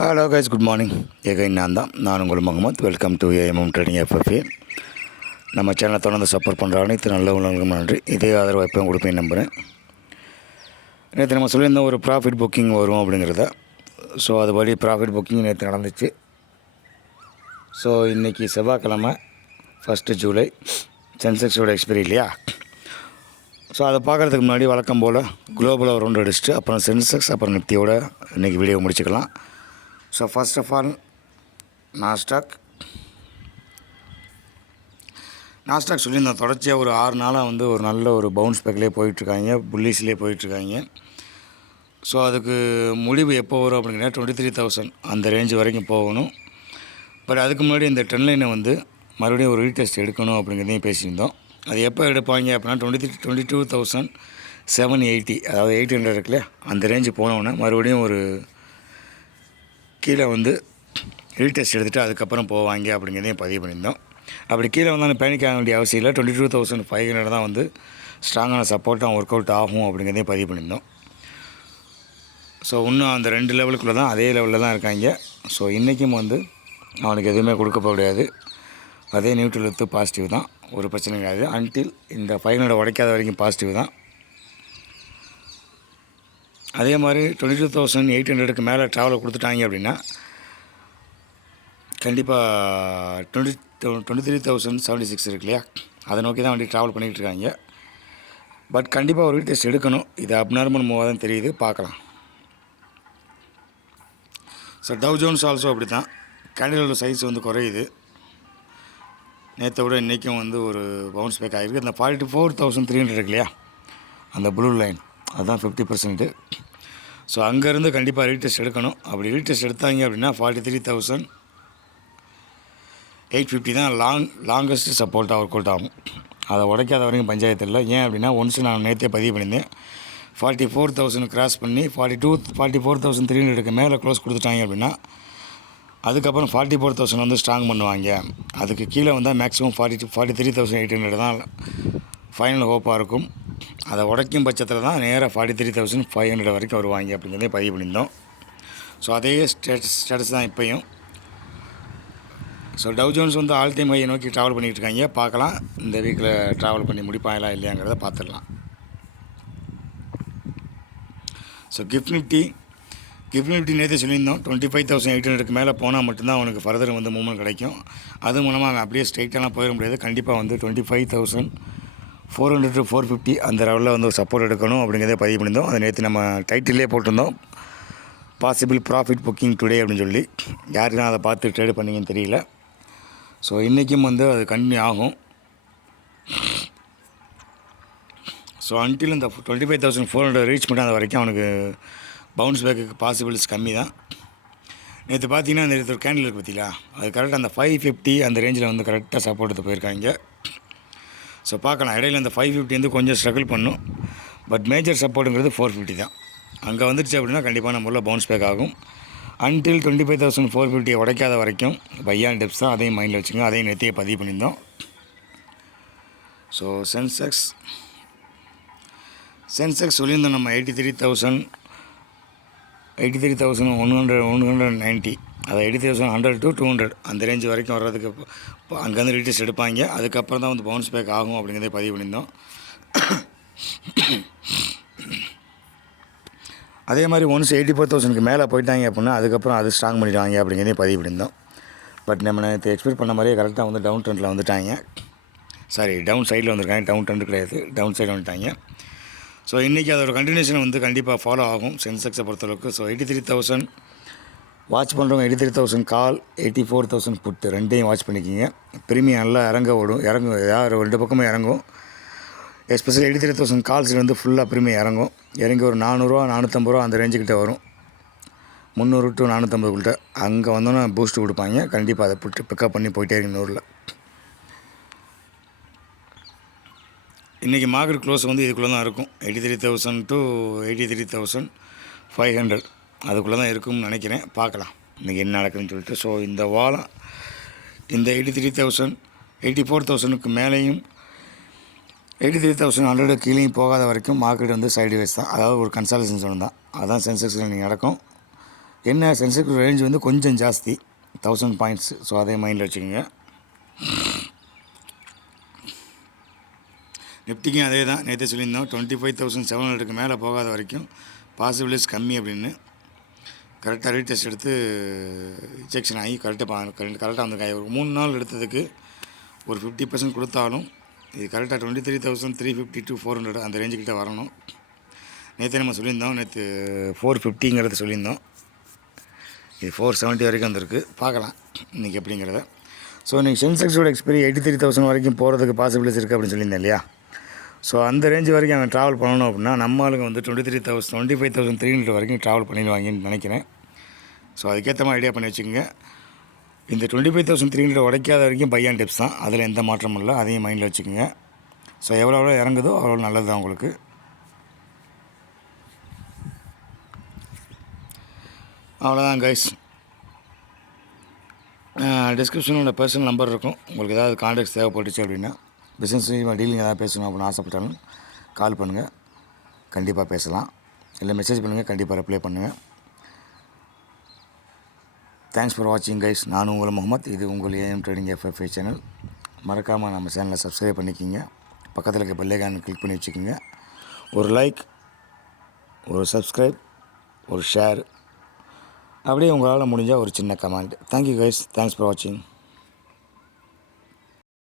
Hello guys good morning again நான் தான் நான் உங்கள் Muhammad. Welcome to AMM training FFA நம்ம சேனலை தொடர்ந்து சப்போர்ட் பண்ணுற அனைத்து நல்ல உள்ளவங்களுக்கும் நன்றி. இதே ஆதரவு எப்பவும் கொடுப்பேன் நம்புகிறேன் நேற்று நம்ம சொல்லியிருந்தோம் ஒரு ப்ராஃபிட் புக்கிங் வரும் அப்படிங்கிறத. ஸோ அதுபடி ப்ராஃபிட் புக்கிங் நேற்று நடந்துச்சு. ஸோ இன்றைக்கி செவ்வாய்க்கிழமை ஃபஸ்ட்டு ஜூலை சென்செக்ஸோட எக்ஸ்பைரி இல்லையா? ஸோ அதை பார்க்குறதுக்கு முன்னாடி வழக்கம் போல் குளோபலாக ரவுண்டு ரவுண்ட் அடிச்சுட்டு அப்புறம் சென்செக்ஸ் அப்புறம் நிப்தியோட இன்றைக்கி வீடியோ முடிச்சுக்கலாம். So first of all Nasdaq Nasdaq சொல்லியிருந்தேன் தொடர்ச்சியாக ஒரு ஆறு நாளாக வந்து ஒரு நல்ல ஒரு பவுன்ஸ் பேக்லேயே போயிட்டுருக்காங்க புல்லிஸ்லேயே போயிட்டுருக்காங்க. ஸோ அதுக்கு முடிவு எப்போ வரும் அப்படிங்கிற டுவெண்ட்டி த்ரீ தௌசண்ட் அந்த ரேஞ்சு வரைக்கும் போகணும். பட் அதுக்கு முன்னாடி இந்த ட்ரெண்ட் லைனை வந்து மறுபடியும் ஒரு ரீடெஸ்ட் எடுக்கணும் அப்படிங்கிறதையும் பேசியிருந்தோம். அது எப்போ எடுப்பாங்க அப்படின்னா twenty three twenty two thousand seven eighty அதாவது எயிட் ஹண்ட்ரட் இருக்குல்ல அந்த ரேஞ்சு போனோடனே மறுபடியும் ஒரு கீழே வந்து ரீடெஸ்ட் எடுத்துகிட்டு அதுக்கப்புறம் போவாங்க அப்படிங்கிறதையும் பதிவு பண்ணியிருந்தோம். அப்படி கீழே வந்தாலும் பேனிக் ஆக வேண்டிய அவசியம் இல்லை. Twenty two thousand five hundred தான் வந்து ஸ்ட்ராங்கான சப்போர்ட்டாக ஒர்க் அவுட் ஆகும் அப்படிங்கிறதையும் பதிவு பண்ணியிருந்தோம். ஸோ இன்னும் அந்த ரெண்டு லெவலுக்குள்ளே தான் அதே லெவலில் தான் இருக்காங்க. ஸோ இன்றைக்கும் வந்து அவனுக்கு எதுவுமே கொடுக்க முடியாது. அதே நியூட்ரல் வித்து பாசிட்டிவ் தான். ஒரு பிரச்சனையும் கிடையாது. அன்டில் இந்த ஃபைவ் ஹண்ட்ரட் உடைக்காத வரைக்கும் பாசிட்டிவ் தான். அதே மாதிரி டுவெண்ட்டி டூ தௌசண்ட் எயிட் ஹண்ட்ரடுக்கு மேலே ட்ராவலை கொடுத்துட்டாங்க அப்படின்னா கண்டிப்பாக twenty twenty three thousand seventy six இருக்கு இல்லையா? அதை நோக்கி தான் வண்டி ட்ராவல் பண்ணிகிட்டு இருக்காங்க. பட் கண்டிப்பாக ஒரு டெஸ்ட் எடுக்கணும். இது அப்நார்மல் மூவாக தான் தெரியுது. பார்க்கலாம். ஸோ டவ் ஜோன்ஸ் ஆல்சோ அப்படி தான் கேண்டிலோட சைஸ் வந்து குறையுது. நேற்றை விட இன்றைக்கும் வந்து ஒரு பவுன்ஸ் பேக் ஆகிருக்கு அந்த forty four thousand three hundred இருக்கு இல்லையா? அந்த ப்ளூ லைன் அதுதான் ஃபிஃப்டி பர்சன்ட்டு ஸோ அங்கேருந்து கண்டிப்பாக ரீடெஸ்ட் எடுக்கணும். அப்படி ரீடெஸ்ட் எடுத்தாங்க அப்படின்னா forty three thousand eight fifty தான் லாங் லாங்கஸ்ட் சப்போர்ட்டாக ஒர்க் அவுட் ஆகும். அதை உடைக்காத வரைக்கும் பஞ்சாயத்து இல்லை. ஏன் அப்படின்னா ஒன்ஸ் நான் நேற்றே பதிவு பண்ணியிருந்தேன். ஃபார்ட்டி ஃபோர் தௌசண்ட் கிராஸ் பண்ணி forty two forty four thousand three ஹண்ட்ரடுக்கு மேலே க்ளோஸ் கொடுத்துட்டாங்க அப்படின்னா அதுக்கப்புறம் ஃபார்ட்டி ஃபோர் தௌசண்ட் வந்து ஸ்ட்ராங் பண்ணுவாங்க. அதுக்கு கீழே வந்தால் maximum forty forty three thousand eight hundred தான் ஃபைனல் ஹோப்பாக இருக்கும். அதை உடைக்கும் பட்சத்தில் தான் நேராக forty three thousand five hundred வரைக்கும் வருவாங்க அப்படிங்கிறதே பதிவு பண்ணியிருந்தோம். ஸோ அதே ஸ்டேட்டஸ் ஸ்டேட்டஸ் தான் இப்போயும். ஸோ டவ் ஜோன்ஸ் வந்து ஆல் டைம் ஹையை நோக்கி ட்ராவல் பண்ணிகிட்டு இருக்காங்க பார்க்கலாம். இந்த வீக்கில் ட்ராவல் பண்ணி முடிப்பாங்களா இல்லையாங்கிறத பார்த்துடலாம். So GIFT Nifty GIFT Nifty நேற்று சொல்லியிருந்தோம். டுவெண்ட்டி ஃபைவ் தௌசண்ட் எயிட் ஹண்ட்ரடுக்கு மேலே போனால் மட்டும்தான் அவனுக்கு ஃபர்தர் வந்து மூவ்மெண்ட் கிடைக்கும். அது மூலமாக அவன் அப்படியே ஸ்ட்ரைட்டாலாம் போயிட முடியாது. கண்டிப்பாக வந்து twenty five thousand four hundred to four fifty அந்த லெவலில் வந்து ஒரு சப்போர்ட் எடுக்கணும் அப்படிங்கிறத பதிவு பண்ணியிருந்தோம். அதை நேற்று நம்ம டைட்டிலே போட்டிருந்தோம். பாசிபிள் ப்ராஃபிட் புக்கிங் டுடே அப்படின்னு சொல்லி. யாருக்கும் அதை பார்த்து ட்ரேடு பண்ணீங்கன்னு தெரியல. ஸோ இன்றைக்கும் வந்து அது கண்டினியூ ஆகும். ஸோ அன்டில் இந்த twenty five thousand four hundred reach பண்ணாத வரைக்கும் அவனுக்கு பவுன்ஸ் பேக்கு பாசிபிள்ஸ் கம்மி தான். நேற்று பார்த்தீங்கன்னா அந்த ஒரு கேண்டில் இருக்குது பார்த்தீங்களா? அது கரெக்டாக அந்த ஃபைவ் ஃபிஃப்டி அந்த ரேஞ்சில் வந்து கரெக்டாக சப்போர்ட் எடுத்து போயிருக்காங்க. ஸோ பார்க்கலாம். இடையில அந்த ஃபைவ் ஃபிஃப்டி வந்து கொஞ்சம் ஸ்ட்ரகிள் பண்ணும். பட் மேஜர் சப்போர்ட்டுங்கிறது ஃபோர் ஃபிஃப்டி தான். அங்கே வந்துடுச்சு அப்படின்னா கண்டிப்பாக நம்மள பவுன்ஸ் பேக் ஆகும். Until twenty five thousand four ஃபிஃப்டியை உடைக்காத வரைக்கும் பையான் டெப்ஸ் தான் அதையும் மைண்டில் வச்சுங்க அதையும் நேற்றையே பதிவு பண்ணியிருந்தோம். ஸோ சென்செக்ஸ் சென்செக்ஸ் சொல்லியிருந்தோம் நம்ம eighty three thousand eighty three thousand one hundred one hundred ninety அதை eighty thousand hundred to two hundred அந்த ரேஞ்ச் வரைக்கும் வர்றதுக்கு இப்போ அங்கேருந்து ரீட்டெஸ்ட் எடுப்பாங்க. அதுக்கப்புறம் தான் வந்து பவுன்ஸ் பேக் ஆகும் அப்படிங்கிறதே பதிவு பண்ணியிருந்தோம். அதே மாதிரி ஒன்ஸ் எயிட்டி ஃபோர் தௌசண்ட்க்கு மேலே போயிட்டாங்க அப்படின்னா அதுக்கப்புறம் அது ஸ்ட்ராங் பண்ணிடுவாங்க அப்படிங்கிறதே பதிவு பண்ணியிருந்தோம். பட் நம்ம நேற்று எக்ஸ்பெக்ட் பண்ண மாதிரியே கரெக்டாக வந்து டவுன் ட்ரெண்டில் வந்துட்டாங்க. சாரி டவுன் சைடில் வந்திருக்காங்க. டவுன் ட்ரெண்டு கிடையாது. டவுன் சைடு வந்துட்டாங்க. ஸோ இன்றைக்கி அதோட கண்டினியூஷன் வந்து கண்டிப்பாக ஃபாலோ ஆகும். சென்செக்ஸை பொறுத்தளவுக்கு. So eighty three thousand watch பண்ணுறவங்க eighty three thousand call eighty four thousand put ரெண்டையும் வாட்ச் பண்ணிக்கிங்க. ப்ரீமியம் நல்லா இறங்க ஓடும். இறங்கும். யார் ரெண்டு பக்கமும் இறங்கும். எஸ்பெஷலி எயிட்டி த்ரீ தௌசண்ட் கால்ஸில் வந்து ஃபுல்லாக ப்ரீமியம் இறங்கும். இறங்கி ஒரு நானூறுரூவா நானூற்றம்பது ரூபா அந்த ரேஞ்சுக்கிட்ட வரும். முந்நூறு டு நானூற்றம்பதுக்குள்கிட்ட அங்கே வந்தோன்னே பூஸ்ட் கொடுப்பாங்க. கண்டிப்பாக அதை புட்டு பிக்கப் பண்ணி போயிட்டே இருக்கு நூறில். இன்றைக்கி மார்க்கெட் க்ளோஸ் வந்து இதுக்குள்ளே தான் இருக்கும். Eighty three thousand to eighty three thousand five hundred அதுக்குள்ளே தான் இருக்கும்னு நினைக்கிறேன். பார்க்கலாம். இன்றைக்கி என்ன நடக்குதுன்னு சொல்லிட்டு. ஸோ இந்த வாரம் இந்த eighty three thousand eighty four தௌசண்ட்க்கு மேலேயும் எயிட்டி த்ரீ தௌசண்ட் ஹண்ட்ரட் கீழேயும் போகாத வரைக்கும் மார்க்கெட் வந்து சைடு வைஸ் தான். அதாவது ஒரு கன்சல்டேஷன் சொன்ன தான். அதான் சென்செக்ஸில் நீங்கள் நடக்கும். என்ன? சென்செக்ஸ் ரேஞ்ச் வந்து கொஞ்சம் ஜாஸ்தி. தௌசண்ட் பாயிண்ட்ஸ் ஸோ அதே மைண்டில் வச்சுக்கோங்க. நிஃப்டிக்கும் அதே தான் நேற்று சொல்லியிருந்தோம் டுவெண்ட்டி ஃபைவ் தௌசண்ட் செவன் ஹண்ட்ரடுக்கு மேலே போகாத வரைக்கும் பாசிபிலிட்டிஸ் கம்மி அப்படின்னு. கரெக்டாக ரீடெஸ்ட் எடுத்து இன்ஜெக்ஷன் ஆகி கரெக்டாக கரெக்டாக வந்திருக்காங்க. ஒரு மூணு நாள் எடுத்ததுக்கு ஒரு ஃபிஃப்டி பர்சன்ட் கொடுத்தாலும் இது கரெக்டாக twenty three thousand three fifty to four hundred அந்த ரேஞ்சுக்கிட்ட வரணும். நேற்று நம்ம சொல்லியிருந்தோம் நேற்று ஃபோர் ஃபிஃப்டிங்கிறத சொல்லியிருந்தோம். இது ஃபோர் செவன்ட்டி வரைக்கும் வந்திருக்கு. பார்க்கலாம் இன்றைக்கி எப்படிங்கிறத. ஸோ இன்றைக்கி சென்செக்ஸோட எக்ஸ்பீரி எயிட்டி த்ரீ தௌசண்ட் வரைக்கும் போகிறதுக்கு பாசிபிலிட்டிஸ் இருக்குது அப்படின்னு சொல்லியிருந்தேன் இல்லையா? ஸோ அந்த ரேஞ்ச் வரைக்கும் அவன் ட்ராவல் பண்ணணும் அப்படின்னா நம்ம ஆளுங்க வந்து twenty three thousand twenty five thousand three hundred வரைக்கும் ட்ராவல் பண்ணிடுவாங்கன்னு நினைக்கிறேன். ஸோ அதுக்கேற்ற மாதிரி ஐடியா பண்ணி வச்சுக்கோங்க. இந்த twenty five thousand three hundred உடைக்காத வரைக்கும் பையான் டிப்ஸ் தான். அதில் எந்த மாற்றமும் இல்லை. அதையும் மைண்டில் வச்சுக்கோங்க. ஸோ எவ்வளோ எவ்வளோ இறங்குதோ அவ்வளோ நல்லது தான் உங்களுக்கு அவ்வளோதான் கைஸ் டிஸ்கிரிப்ஷனோட பர்சனல் நம்பர் இருக்கும். உங்களுக்கு ஏதாவது கான்டாக்ட்ஸ் தேவைப்பட்டுச்சு அப்படின்னா. பிஸ்னஸ் டீலிங் ஏதாவது பேசணும் அப்படின்னு ஆசைப்பட்டாலும் கால் பண்ணுங்கள் கண்டிப்பாக பேசலாம். இல்லை மெசேஜ் பண்ணுங்கள் கண்டிப்பாக ரிப்ளை பண்ணுங்கள் தேங்க்ஸ் ஃபார் வாட்சிங் கைஸ் நான் உங்கள் முகமது. இது உங்கள் ஏஎம் ட்ரேடிங் எஃப்எஃப்ஐ சேனல் மறக்காமல் நம்ம சேனலை சப்ஸ்கிரைப் பண்ணிக்கிங்க. பக்கத்தில் இருக்க பெல்லைக்கான கிளிக் பண்ணி வச்சுக்கோங்க. ஒரு லைக் ஒரு சப்ஸ்கிரைப் ஒரு ஷேர் அப்படியே உங்களால் முடிஞ்சால் ஒரு சின்ன comment thank you guys thanks for வாட்சிங்